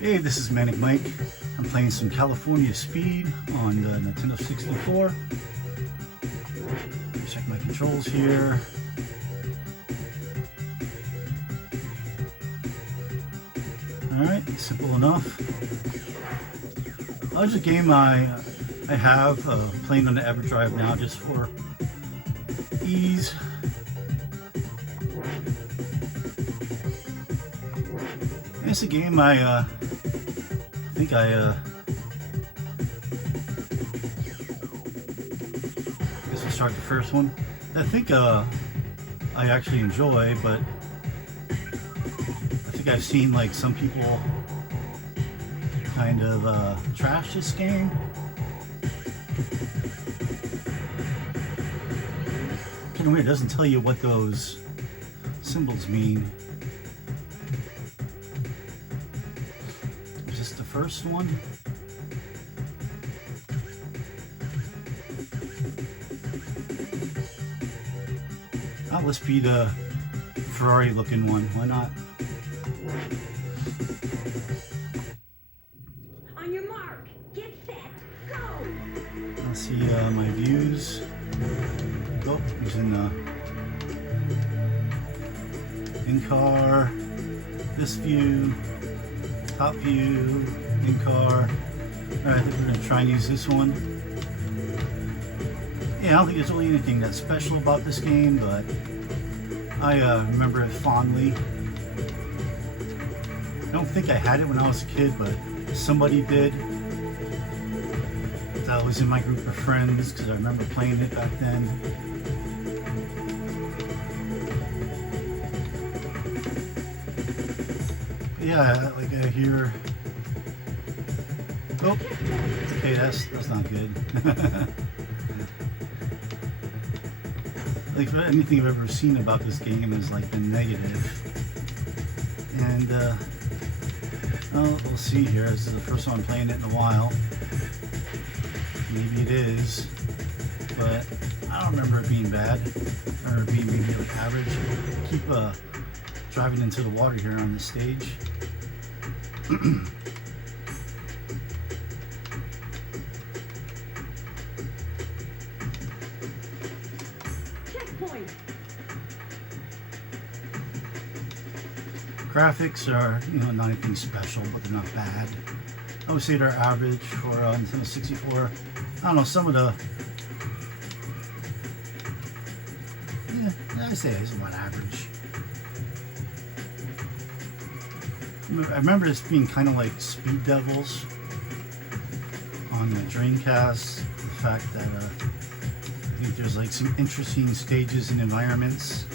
Hey, this is Manic Mike. I'm playing some California Speed on the Nintendo 64. Check my controls here. Alright, simple enough. It's a game I have playing on the EverDrive now just for ease. It's a game I think I guess we'll start the first one. I think I actually enjoy, but I think I've seen like some people kind of trash this game. Kind of weird. It doesn't tell you what those symbols mean. Is this the first one? Oh, let's be the Ferrari looking one. Why not? On your mark, get set, go! Let's see my views. Oh, he's in in-car, this view, top view, in-car. Alright, I think we're going to try and use this one. Yeah, I don't think there's really anything that's special about this game, but I remember it fondly. I don't think I had it when I was a kid, but somebody did. That was in my group of friends because I remember playing it back then. Yeah, like I hear. Oh, okay, that's not good. Like anything I've ever seen about this game is like the negative. And well, we'll see here. This is the first time I'm playing it in a while. Maybe it is, but I don't remember it being bad or being maybe like average. I keep driving into the water here on this stage. Checkpoint! Graphics are, not anything special, but they're not bad. I would say they're average for Nintendo 64. I don't know, some of the... Yeah, I say it's about average. I remember this being kind of like Speed Devils on the Dreamcast. The fact that I think there's like some interesting stages and environments.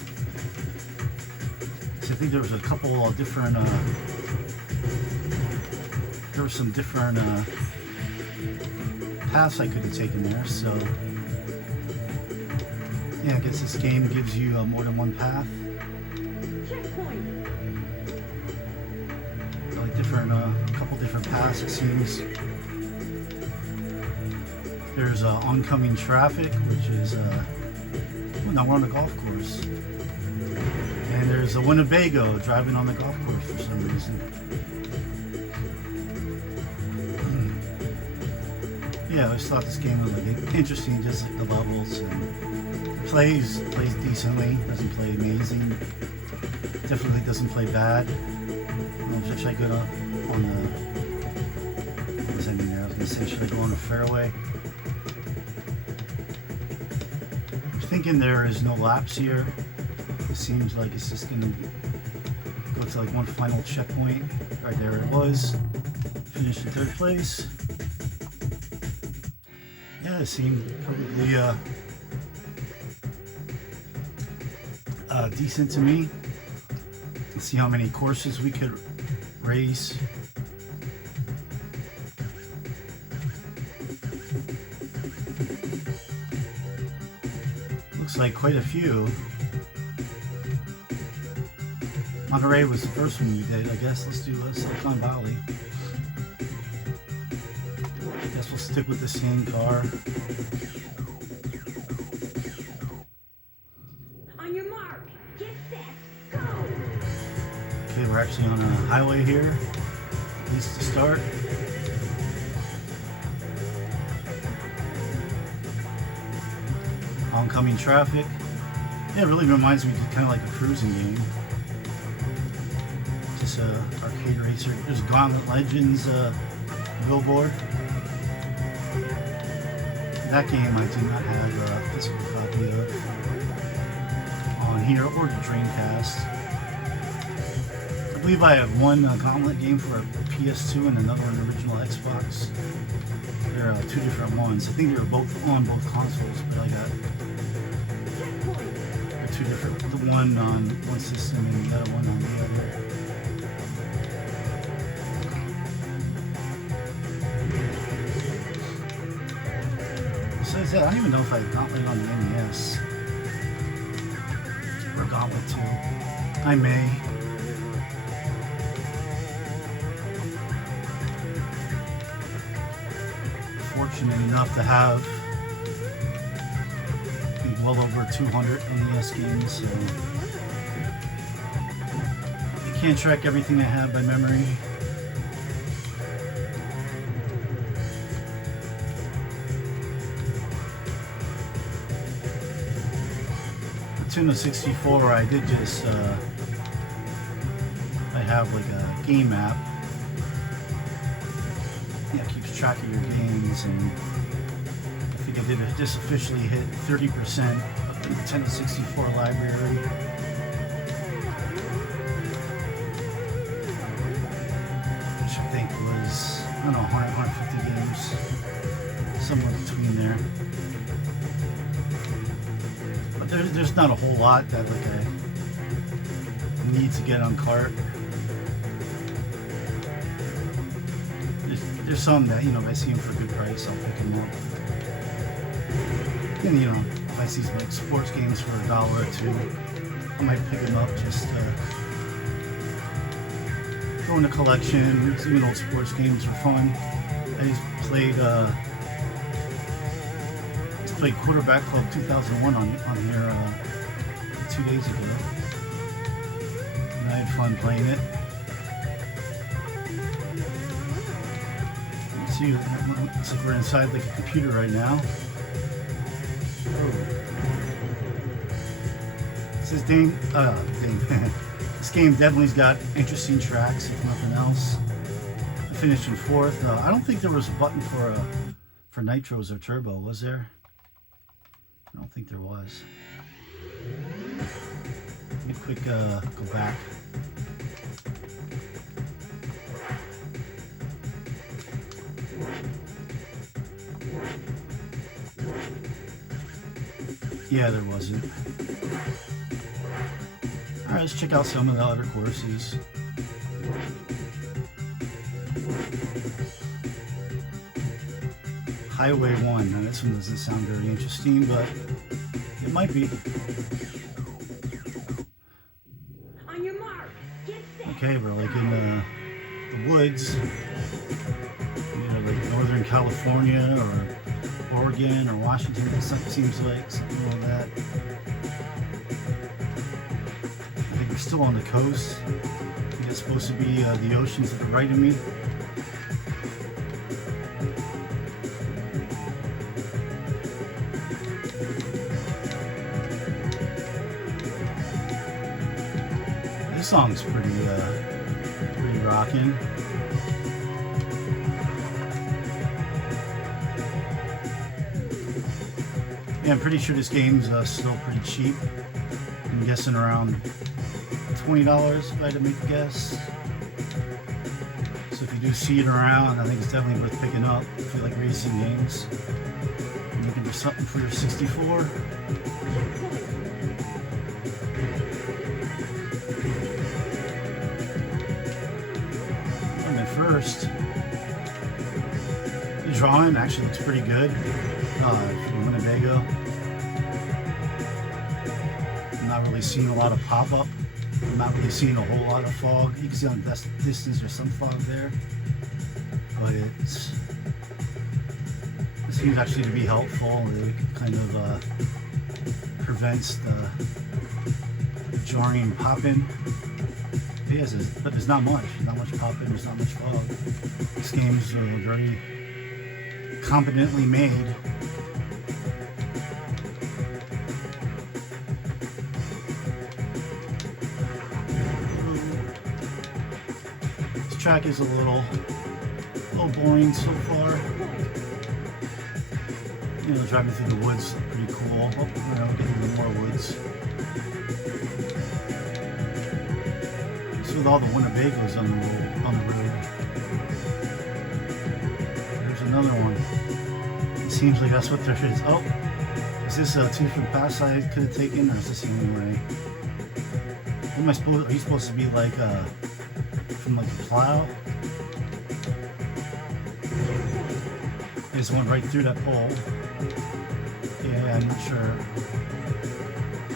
So I think there was a couple of different... there were some different paths I could have taken there, so yeah, I guess this game gives you more than one path. Checkpoint! Like different, a couple different paths it seems. There's oncoming traffic, which is, well, now we're on the golf course. And there's a Winnebago driving on the golf course for some reason. Yeah, I always thought this game was like interesting, just like the levels, and plays decently. Doesn't play amazing. Definitely doesn't play bad. Should I go on the? What was I mean there? I was gonna say, should I go on the fairway? I'm thinking there is no laps here. It seems like it's just gonna go to like one final checkpoint. Right there it was. Finished in third place. Yeah, it seemed probably decent to me. Let's see how many courses we could race. Looks like quite a few. Monterey was the first one we did, I guess. Let's do Silicon Valley. Guess we'll stick with the same car. On your mark, get set, go! Okay, we're actually on a highway here. least to start. Oncoming traffic. Yeah, it really reminds me of kind of like a cruising game. Just a arcade racer. There's Gauntlet Legends billboard. That game I do not have a physical copy of on here, or the Dreamcast. I believe I have one Gauntlet game for a PS2 and another on the original Xbox. They're two different ones. I think they were both on both consoles, but I got two different. The one on one system and the other one on the other. Besides that, I don't even know if I Gauntlet on the NES or Gauntlet 2. I may. Fortunate enough to have well over 200 NES games, so I can't track everything I have by memory. Nintendo 64, I did just I have like a game app. Yeah, it keeps track of your games, and I think I did just officially hit 30% of the Nintendo 64 library. Which I think was, I don't know, 100, 150 games. Somewhere between there. But there's not a whole lot that like I need to get on cart. There's some that, you know, if I see them for a good price, I'll pick them up. And, you know, if I see some like sports games for $1 or $2, I might pick them up just to throw in a collection. Even old sports games are fun. I just played Quarterback Club 2001 on here 2 days ago. And I had fun playing it. See, looks like we're inside like a computer right now. This game definitely's got interesting tracks, if nothing else. I finished in 4th. I don't think there was a button for nitros or turbo, was there? I don't think there was. Let me quick go back. Yeah, there wasn't. Alright, let's check out some of the other courses. Highway 1. Now, this one doesn't sound very interesting, but it might be. On your mark, get set. Okay, we're like in the woods. You know, like Northern California or Oregon or Washington, it seems like something like that. I think we're still on the coast. I think it's supposed to be the ocean to the right of me. This song's pretty rocking. Yeah, I'm pretty sure this game's still pretty cheap. I'm guessing around $20 if I had to make a guess. So if you do see it around, I think it's definitely worth picking up if you like racing games. I'm looking for something for your 64. I'm at first. The drawing actually looks pretty good. From Winnebago. I'm not really seeing a lot of pop-up. I'm not really seeing a whole lot of fog. You can see on the distance there's some fog there, but it seems actually to be helpful. It kind of prevents the jarring pop-in is, but there's not much. There's not much popping. There's not much fog. This game's very competently made. This track is a little boring so far. You know, driving through the woods, pretty cool. Oh, you know, getting into more woods. So with all the Winnebagos on the road. There's another one. It seems like that's what there is. Oh, is this a two from past I could have taken, or is this the only way? What am I supposed? Are you supposed to be like from like a plow? I just went right through that pole. Yeah, I'm not sure.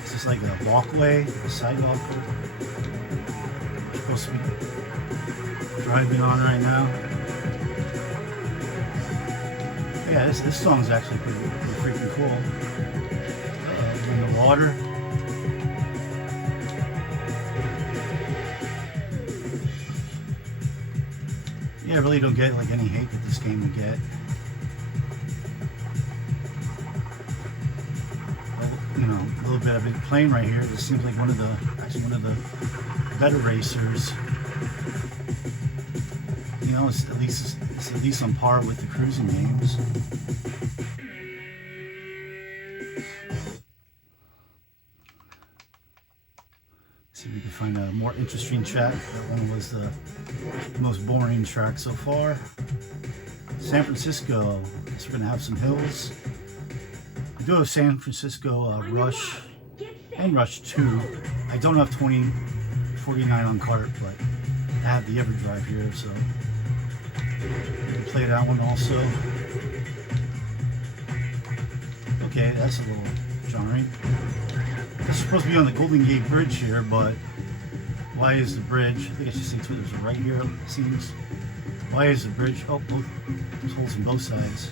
Is this like a walkway, a sidewalk? Supposed to be driving on right now. Yeah, this song's actually pretty freaking cool. In the water. Yeah, I really don't get like any hate that this game would get. You know, a little bit I've been playing right here. This seems like one of the better racers. You know, it's at least on par with the cruising games. See if we can find a more interesting track. That one was the most boring track so far. San Francisco. Guess we're gonna have some hills. I do have San Francisco Rush and Rush 2. I don't have 2049 on cart, but I have the EverDrive here, so I can play that one also. Okay, that's a little jarring. It's supposed to be on the Golden Gate Bridge here, but why is the bridge? I think I should say there's a right here, it seems. Why is the bridge? Oh, there's holes on both sides.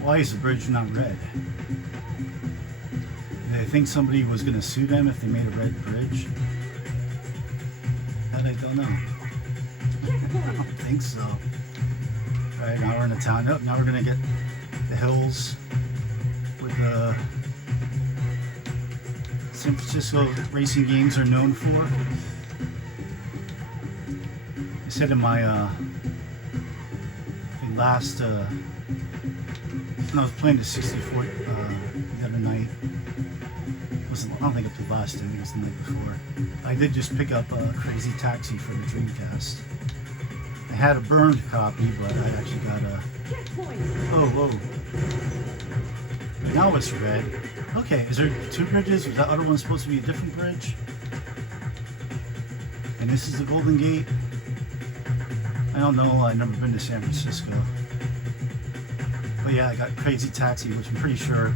Why is the bridge not red? Did they think somebody was going to sue them if they made a red bridge? That I don't know. I don't think so. Alright, now we're in the town. Nope, now we're going to get the hills with the San Francisco racing games are known for. I said in my last when I was playing the 64 the other night, I don't think it was the last day, it was the night before. I did just pick up Crazy Taxi for the Dreamcast. I had a burned copy, but I actually got a... Oh, whoa. Now it's red. Okay, is there two bridges? Was that other one supposed to be a different bridge? And this is the Golden Gate? I don't know, I've never been to San Francisco. But yeah, I got Crazy Taxi, which I'm pretty sure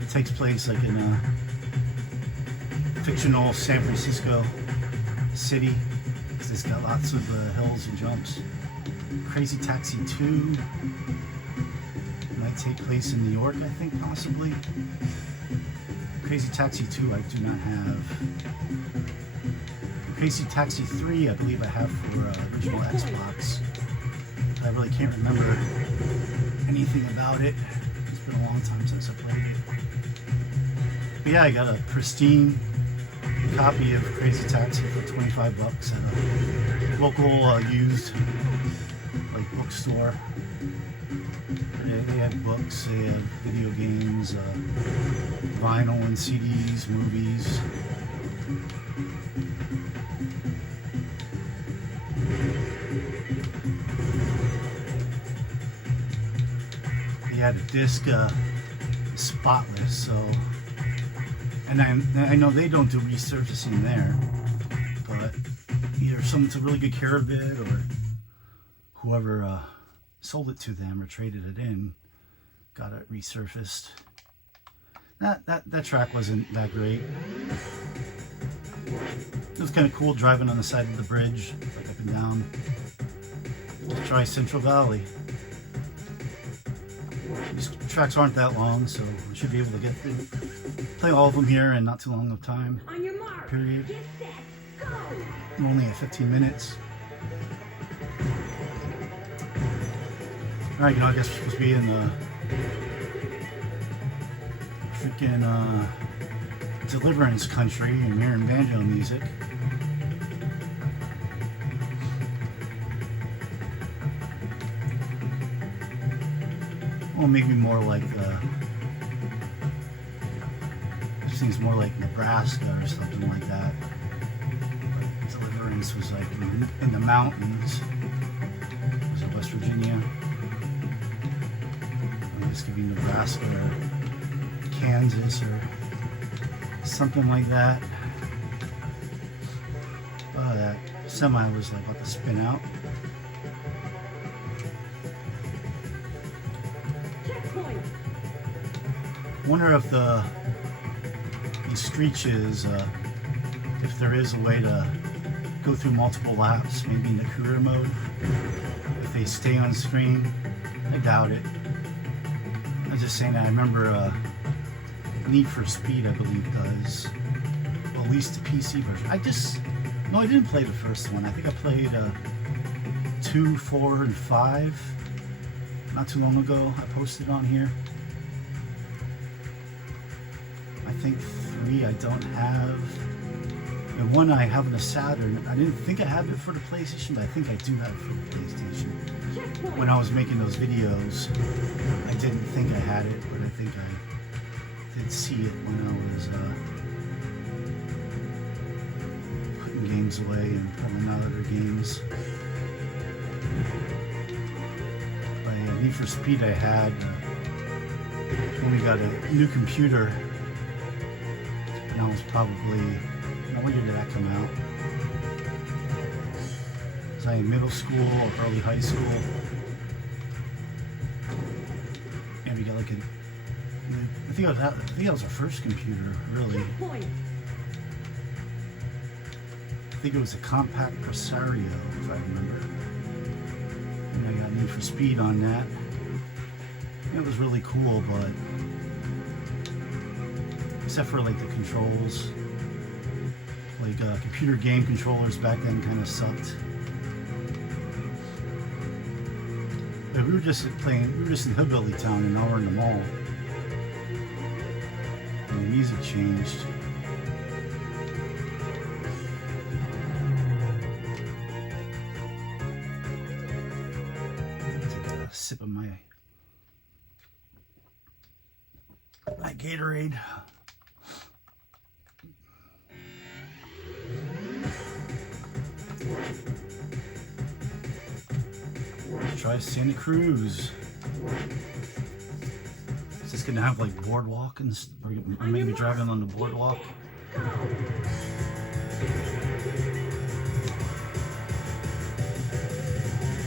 it takes place like in a fictional San Francisco city, because it's got lots of hills and jumps. Crazy Taxi 2 might take place in New York, I think, possibly. Crazy Taxi 2 I do not have. Crazy Taxi 3 I believe I have for original Xbox. I really can't remember anything about it. It's been a long time since I played it. But yeah, I got a pristine copy of Crazy Taxi for $25 at a local used like bookstore. They have books, they have video games, vinyl and CDs, movies. They had a disc spotless, so, and I know they don't do resurfacing there, but either someone took really good care of it, or whoever sold it to them or traded it in got it resurfaced. That track wasn't that great. It was kind of cool driving on the side of the bridge, like up and down. Let's try Central Valley. These tracks aren't that long, so we should be able to play all of them here in not too long of time. On your mark, period. get set, go! We're only at 15 minutes. Alright, I guess we're supposed to be in the freaking Deliverance country and hearing banjo music. Well, maybe more like it seems more like Nebraska or something like that. But Deliverance was like in the mountains. Was it West Virginia? Or this could be Nebraska or Kansas or something like that. Oh, that semi was like about to spin out. Checkpoint. Wonder if these screeches, if there is a way to go through multiple laps, maybe in the career mode, if they stay on screen. I doubt it. I was just saying that I remember Need for Speed, I believe, does, well, at least the PC version. I didn't play the first one. I think I played 2, 4, and 5 not too long ago. I posted on here. I think 3 I don't have. And 1 I have on the Saturn. I didn't think I had it for the PlayStation, but I think I do have it for the PlayStation. Checkpoint. When I was making those videos, I didn't think I had it, but I think I did see it when I was putting games away and pulling out other games. By Need for Speed, I had when we got a new computer, and I was probably, when did that come out? Was I in middle school or early high school? And we got like I think that was our first computer, really. Checkpoint. I think it was a compact Presario, if I remember. And I got Need for Speed on that. It was really cool, but except for like the controls, like computer game controllers back then kind of sucked. But we were just in Hillbilly Town, and now we're in the mall. And the music changed. Take a sip of my Gatorade. Try Santa Cruz. Is this gonna have like boardwalk and or maybe driving on the boardwalk?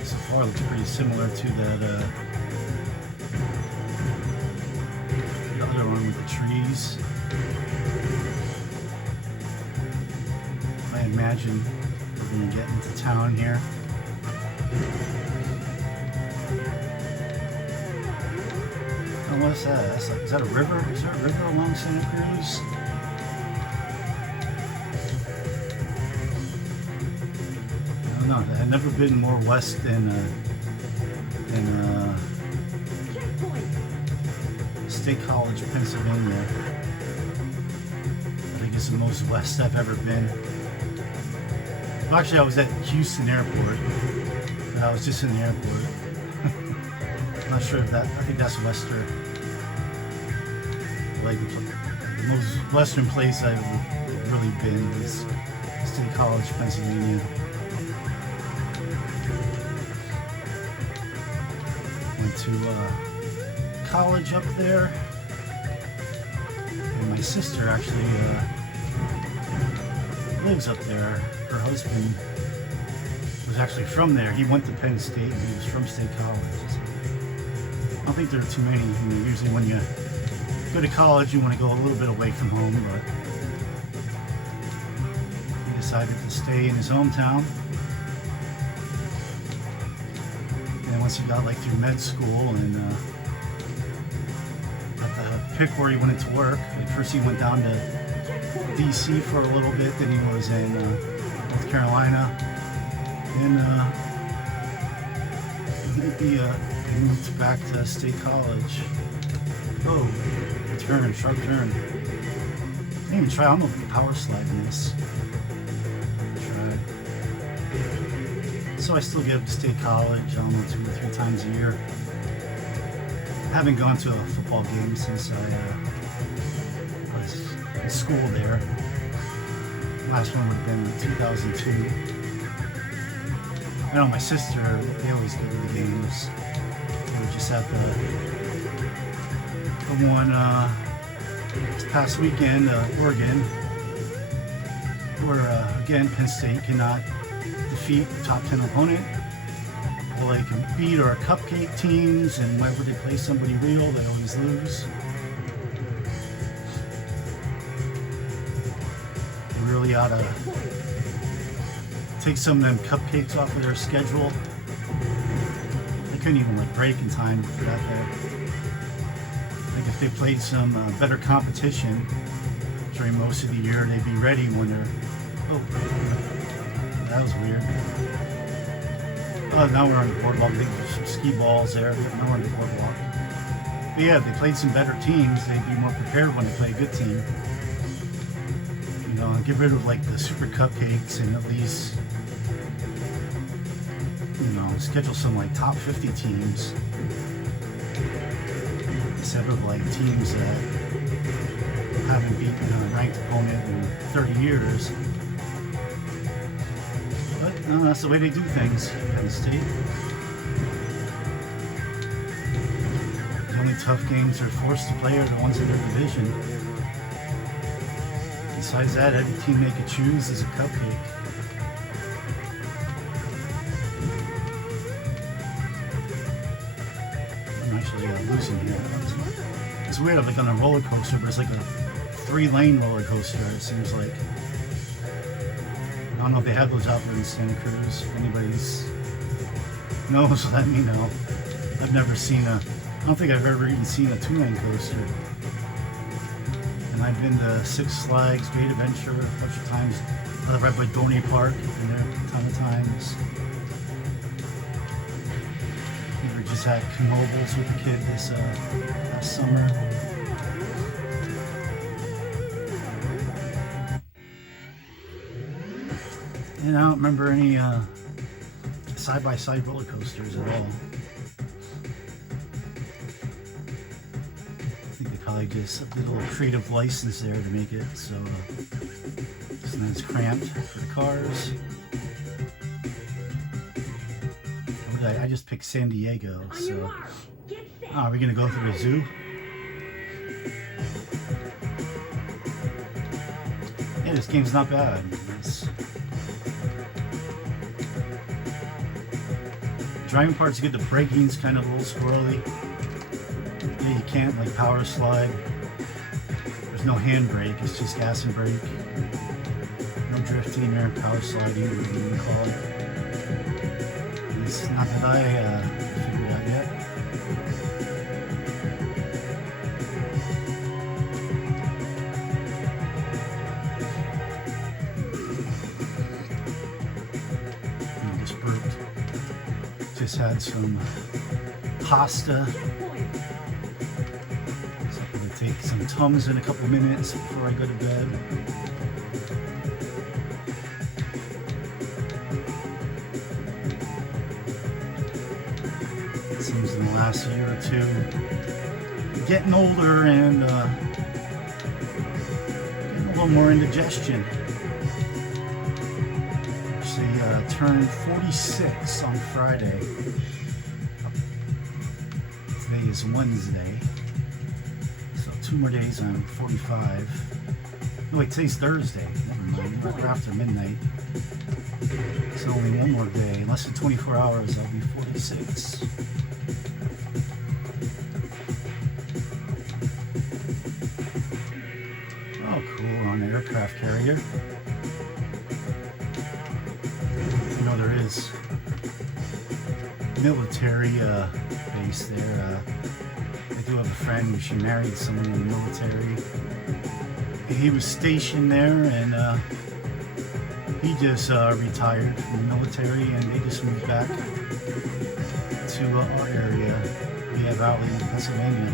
So far, it looks pretty similar to that the other one with the trees. I imagine we're gonna get into town here. What's that? Is that a river? Is there a river along Santa Cruz? I don't know. I've never been more west than State College, Pennsylvania. I think it's the most west I've ever been. Well, actually, I was at Houston Airport. I was just in the airport. I'm not sure if that. I think that's Western. Like the most western place I've really been is State College, Pennsylvania. Went to college up there, and my sister actually lives up there. Her husband was actually from there. He went to Penn State, and he was from State College. I don't think there are too many. Usually when you go to college, you want to go a little bit away from home, but he decided to stay in his hometown. And once he got like through med school and got to pick where he wanted to work, like first he went down to DC for a little bit, then he was in Carolina, and he moved back to State College. Oh, turn, sharp turn. I didn't even try. I don't know if I can power slide in this. Try. So I still get up to State College, I don't know, 2 or 3 times a year. I haven't gone to a football game since I was in school there. Last one would have been 2002. I know my sister, they always go to the games. They were just at the one this past weekend, Oregon, where again Penn State cannot defeat the top 10 opponent. Well, they can beat our cupcake teams, and whenever they play somebody real, they always lose. They really ought to take some of them cupcakes off of their schedule. They couldn't even like break in time for that there. Like if they played some better competition during most of the year, they'd be ready when they're... Oh, that was weird. Now we're on the boardwalk. There's some ski balls there. Now we're on the boardwalk. But yeah, if they played some better teams, they'd be more prepared when they play a good team. You know, get rid of like the super cupcakes and at least, you know, schedule some like top 50 teams instead of like teams that haven't beaten a ranked opponent in 30 years. But that's the way they do things in the state. The only tough games they're forced to play are the ones in their division. Besides that, every team they could choose is a cupcake. I'm actually losing here. It's weird, like on a roller coaster, but it's like a 3-lane roller coaster, it seems like. I don't know if they have those out there in Santa Cruz. If anybody's knows, let me know. I've never seen I don't think I've ever even seen a 2-lane coaster. And I've been to Six Flags, Great Adventure a bunch of times. Right by Dorney Park, been there a ton of times. We were just at Knoebels with the kid this last summer. And I don't remember any side-by-side roller coasters at all. I think they probably just a little creative license there to make it so it's not as cramped for the cars. What did I just picked San Diego, so are we gonna go through the zoo? Yeah, this game's not bad. Driving part's good, the braking's kind of a little squirrely. Yeah, you can't like power slide. There's no handbrake, it's just gas and brake. No drifting or power sliding, whatever you call it. At least not that I figured out yet. I just burped. Just had some pasta. So I'm going to take some Tums in a couple minutes before I go to bed. It seems in the last year or two, getting older and getting a little more indigestion. Turned 46 on Friday. Today is Wednesday, so 2 more days I'm 45. No, wait, today's Thursday. Never mind, we're after midnight. So only 1 more day, less than 24 hours, I'll be 46. Oh, cool, we're on an aircraft carrier. There is military base there. I do have a friend who she married someone in the military. He was stationed there, and He just retired from the military, and they just moved back to our area, Lehigh Valley, Pennsylvania.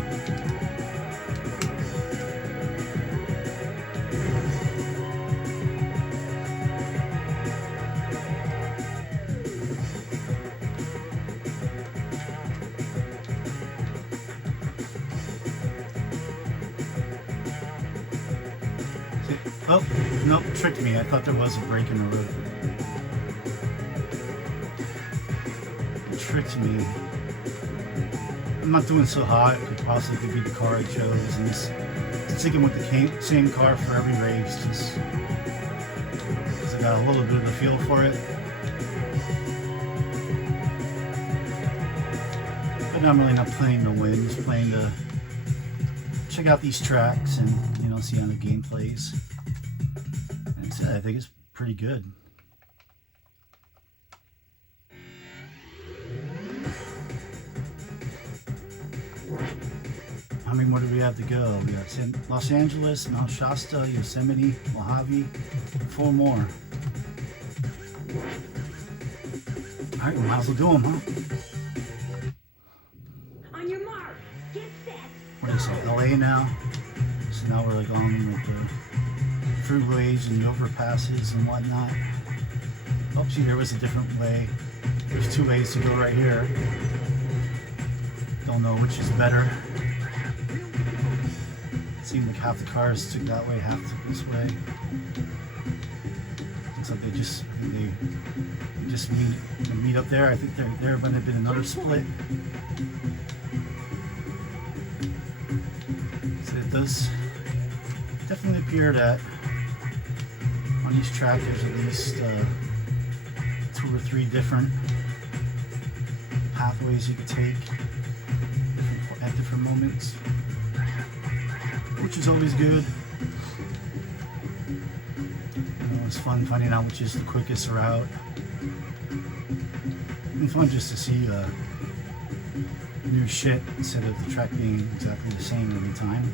Oh, nope, tricked me. I thought there was a break in the road. It tricked me. I'm not doing so hot. It could possibly be the car I chose. And just sticking with the same car for every race. Just because I got a little bit of a feel for it. But I'm really not playing to win. Just playing to check out these tracks and, you know, see how the game plays. I think it's pretty good. How many more do we have to go? We got Los Angeles, Mount Shasta, Yosemite, Mojave, 4 more. Alright, we might as well do them, huh? On your mark, get set. What do I say? LA now. So now we're like on with the freeways and the overpasses and whatnot. Oh, see, there was a different way. There's 2 ways to go right here. Don't know which is better. It seemed like half the cars took that way, half took this way. Looks like they just meet up there. I think there might have been another split. So it does definitely appear that on these tracks there's at least 2 or 3 different pathways you could take at different moments, which is always good. You know, it's fun finding out which is the quickest route. It's fun just to see new shit instead of the track being exactly the same every time.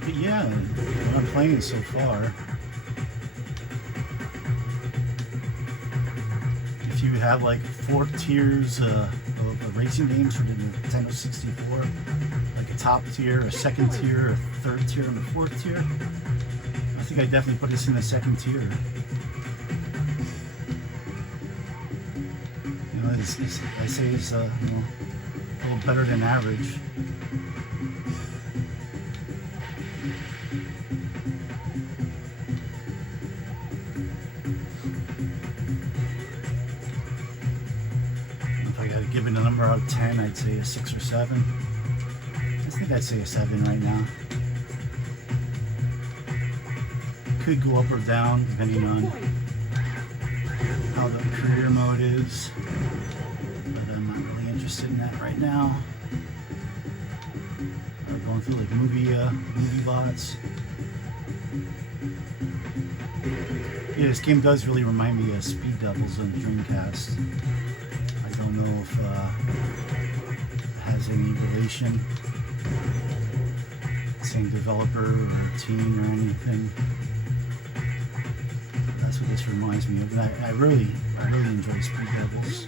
But yeah, what I'm playing so far, if you have like 4 tiers of racing games for the Nintendo 64, like a top tier, a second tier, a third tier, and a 4th tier, I think I definitely put this in the 2nd tier. You know, I say it's you know, a little better than average. If I gotta give it a number out of 10, I'd say a 6 or 7. I think I'd say a 7 right now. Could go up or down depending on how the career mode is, but I'm not really interested in that right now. I'm going through like movie bots. Yeah, this game does really remind me of Speed Devils on Dreamcast. I don't know if it has any relation, same developer or team or anything. That's what this reminds me of. And I really enjoy Speed Devils.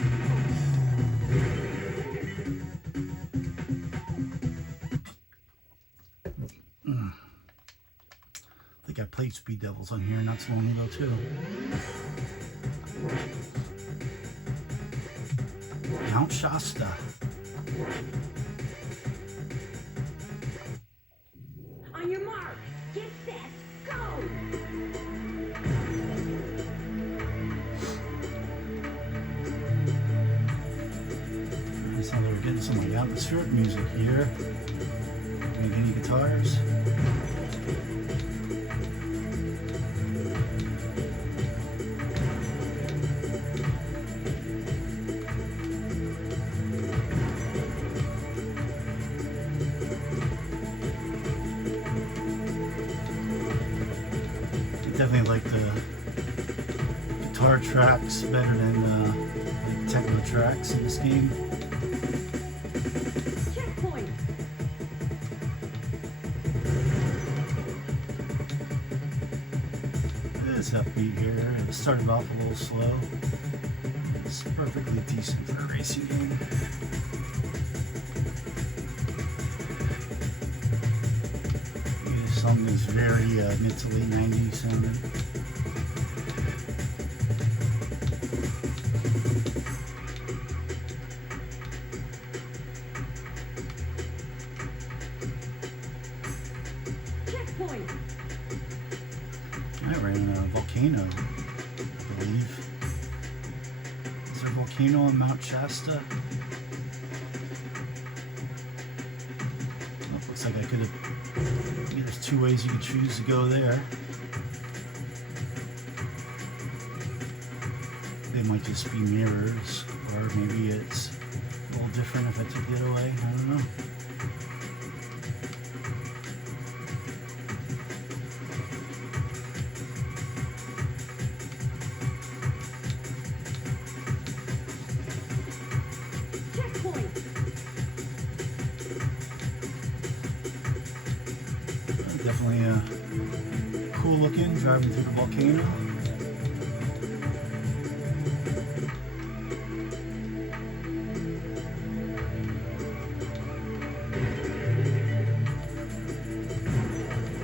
I think I played Speed Devils on here not so long ago too. Mount Shasta. On your mark, get set, go! It sounds like we're getting some like atmospheric music here. Make any guitars? Definitely like the guitar tracks better than techno tracks in this game. Checkpoint. It's upbeat here. It started off a little slow. It's perfectly decent for a racing game. This song is very mid to late 90s sounding. Checkpoint. I ran a volcano, I believe. Is there a volcano on Mount Shasta? Oh, looks like I could have. Maybe there's two ways you could choose to go there. They might just be mirrors, or maybe it's a little different if I took it away. I don't know. Checkpoint. Definitely cool looking, driving through the volcano.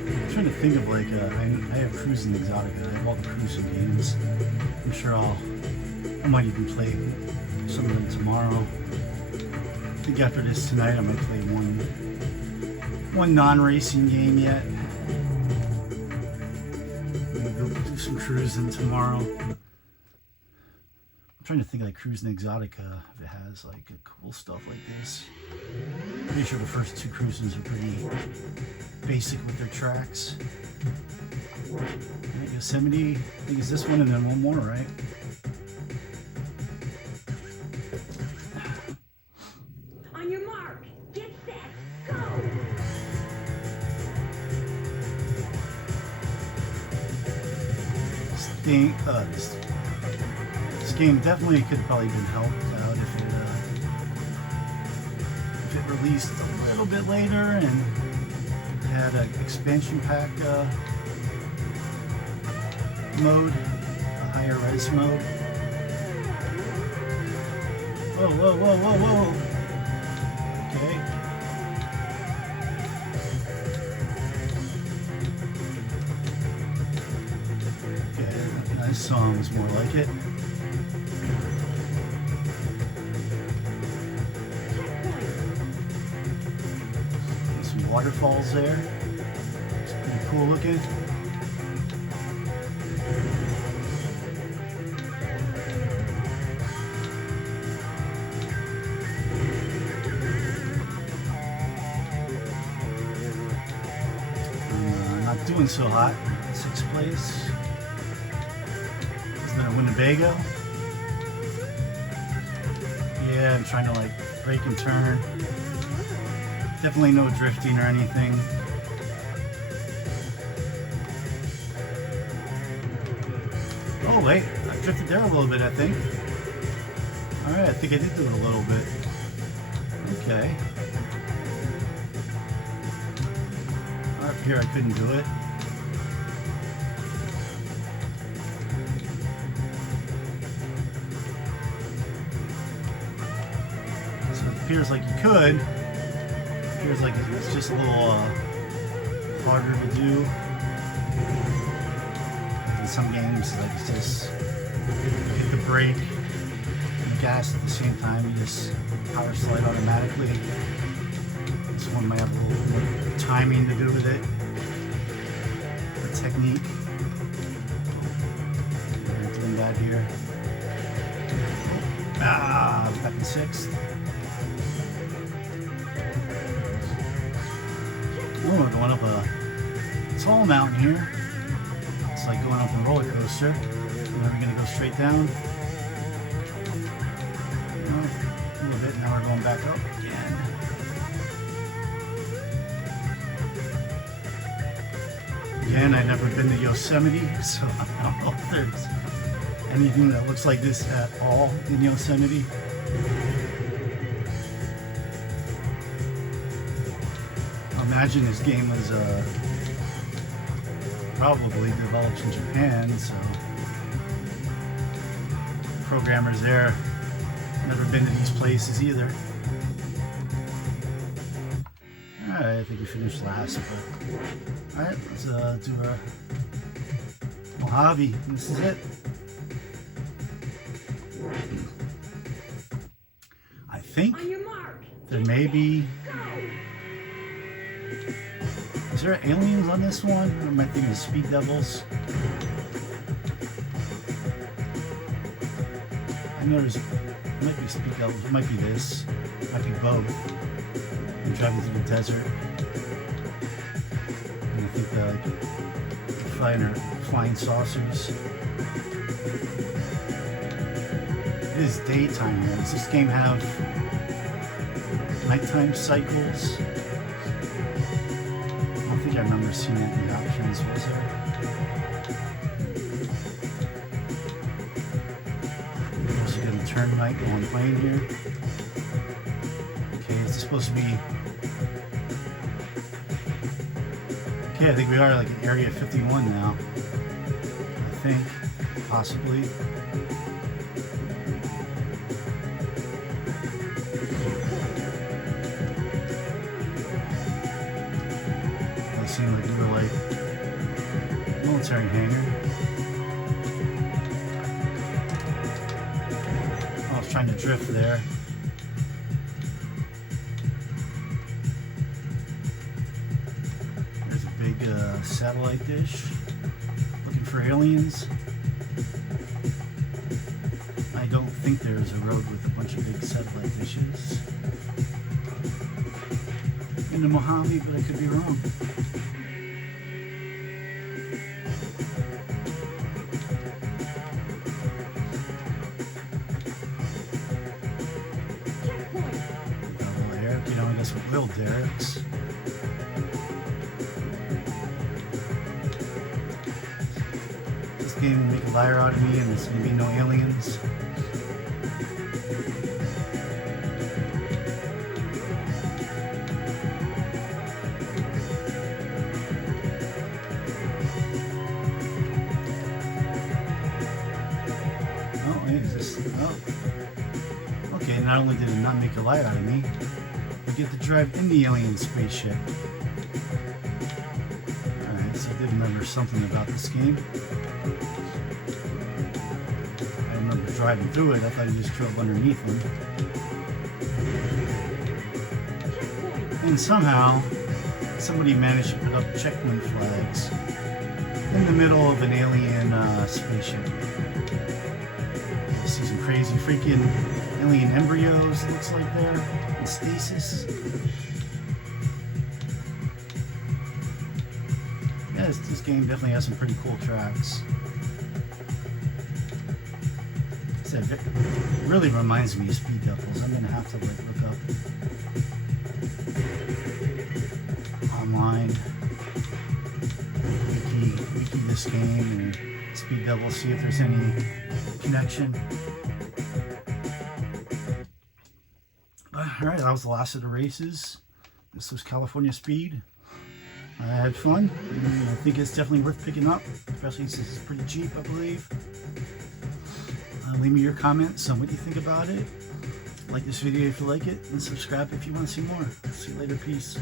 I'm trying to think of like, I have Cruising Exotica, I have all the cruising games. I'm sure I might even play some of them tomorrow. I think after this tonight I might play one non-racing game yet. Maybe go do some cruising tomorrow. I'm trying to think like Cruising Exotica, if it has like cool stuff like this. Pretty sure the first two cruisings are pretty basic with their tracks. Alright, Yosemite, I think it's this one and then one more, right? On your mark. Get set. Go. This game definitely could have probably been helped out if it released a little bit later and had an expansion pack mode, a higher res mode. Whoa, whoa, whoa, whoa, whoa. Okay. Okay, nice songs, more like it. Some waterfalls there. It's pretty cool looking. Not doing so hot. 6th place. Isn't that a Winnebago? Yeah, I'm trying to like brake and turn. Definitely no drifting or anything. Oh wait, I drifted there a little bit, I think. Alright, I think I did do it a little bit. Okay. Up here I couldn't do it. So it appears like you could. It appears like it's just a little harder to do. In some games, like it's just hit the brake and the gas at the same time. You just power slide automatically. This one might have a little more timing to do with it. The technique. We're doing bad here. Ah, back in 6th. Oh, we're going up a tall mountain here. It's like going up a roller coaster. And then we're going to go straight down. A little bit, now we're going back up again. Again, I've never been to Yosemite, so I don't know if there's anything that looks like this at all in Yosemite. I imagine this game was probably developed in Japan, so programmers there never been to these places either. Alright, I think we finished last, but alright, let's do our Mojave. This is it. I think On your mark. there may be. Go. Is there aliens on this one? Or am I thinking of Speed Devils? I know it might be Speed Devils, it might be this, it might be both. I'm driving through the desert. And I think the flying saucers. It is daytime here. Does this game have nighttime cycles? I don't think I remember seeing that in the options, was there? We're also going to turn right while I'm playing here. Okay, is this supposed to be... Okay, I think we are like in Area 51 now. I think, possibly. They seem like we were like military hangar. I was trying to drift there. There's a big satellite dish. Looking for aliens. I don't think there's a road with a bunch of big satellite dishes in the Mojave, but I could be wrong. Checkpoint. Double Derek, you know, I guess with little Derek's. This game will make a liar out of me, and there's gonna be no aliens. Oh, hey, is this? Oh. Okay, not only did it not make a liar out of me, we get to drive in the alien spaceship. Alright, so I did remember something about this game. I remember driving through it, I thought you just drove underneath them. Checkpoint. And somehow, somebody managed to put up checkpoint flags in the middle of an alien spaceship. I see some crazy freaking alien embryos, it looks like there, in stasis. Yeah, this game definitely has some pretty cool tracks. It really reminds me of Speed Devils. I'm gonna have to like look up online, wiki this game and Speed Devils, see if there's any connection. Alright, that was the last of the races. This was California Speed. I had fun. I think it's definitely worth picking up, especially since it's pretty cheap, I believe. Leave me your comments on what you think about it. Like this video if you like it, and subscribe if you want to see more. See you later. Peace.